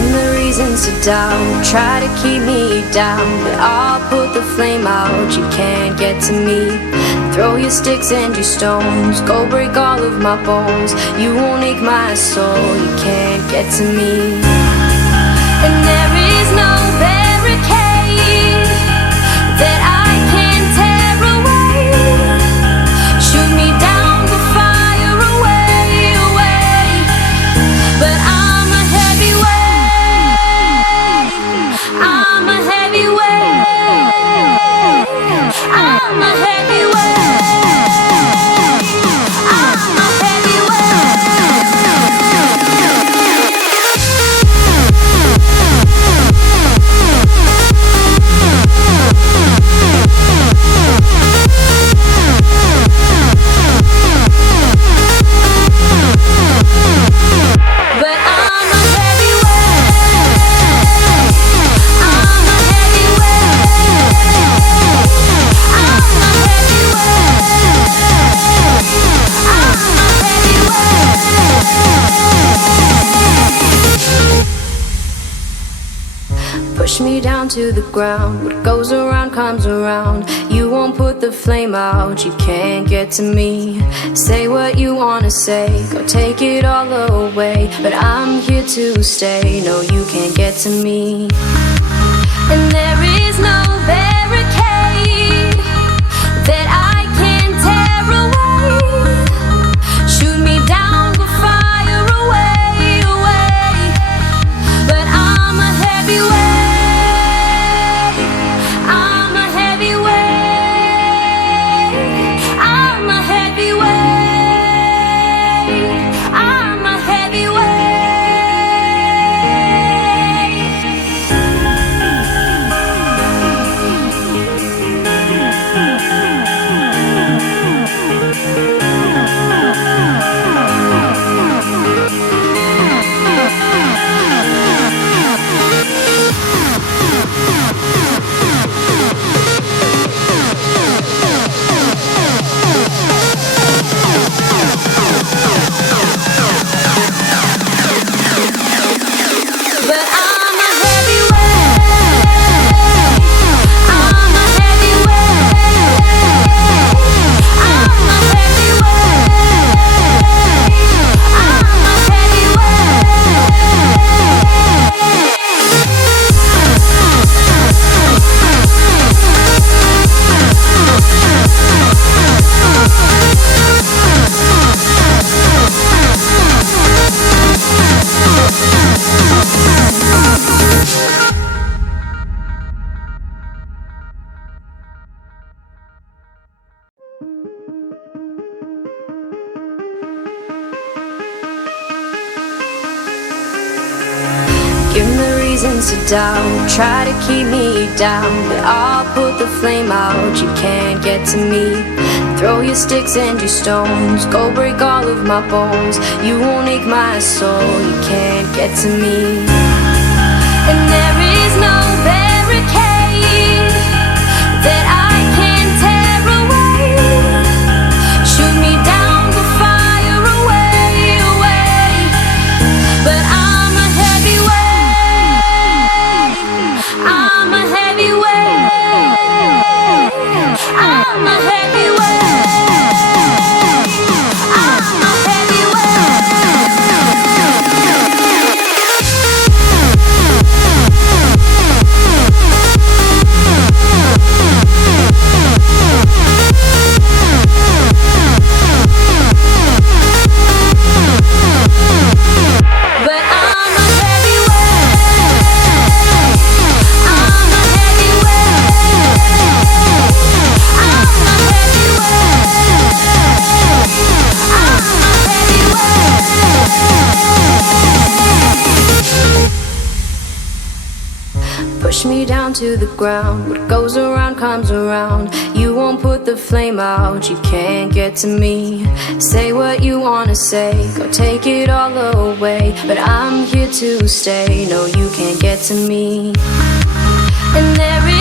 Give me the reasons to doubt, try to keep me down, but I'll put the flame out, you can't get to me. Throw your sticks and your stones, go break all of my bones. You won't ache my soul, you can't get to me. And there is no barricade that I can tear away. Shoot me down, but fire away, away. But I'm a heavyweight, I'm a heavyweight, I'm a heavyweight. Push me down to the ground, what goes around comes around. You won't put the flame out, you can't get to me. Say what you wanna say, go take it all away, but I'm here to stay, no you can't get to me. And there is no barricade that I can tear away. Shoot me down, but fire away, away. But I'm a heavyweight, give me the reasons to doubt, try to keep me down, but I'll put the flame out, you can't get to me. Throw your sticks and your stones, go break all of my bones. You won't ache my soul, you can't get to me. And there is no barricade that I can tear away. Shoot me down, but fire away, away. But I'm a heavyweight, I'm a heavyweight, I'm a heavyweight. Push me down to the ground, what goes around comes around. You won't put the flame out, you can't get to me. Say what you wanna say, go take it all away, but I'm here to stay, no you can't get to me. And there is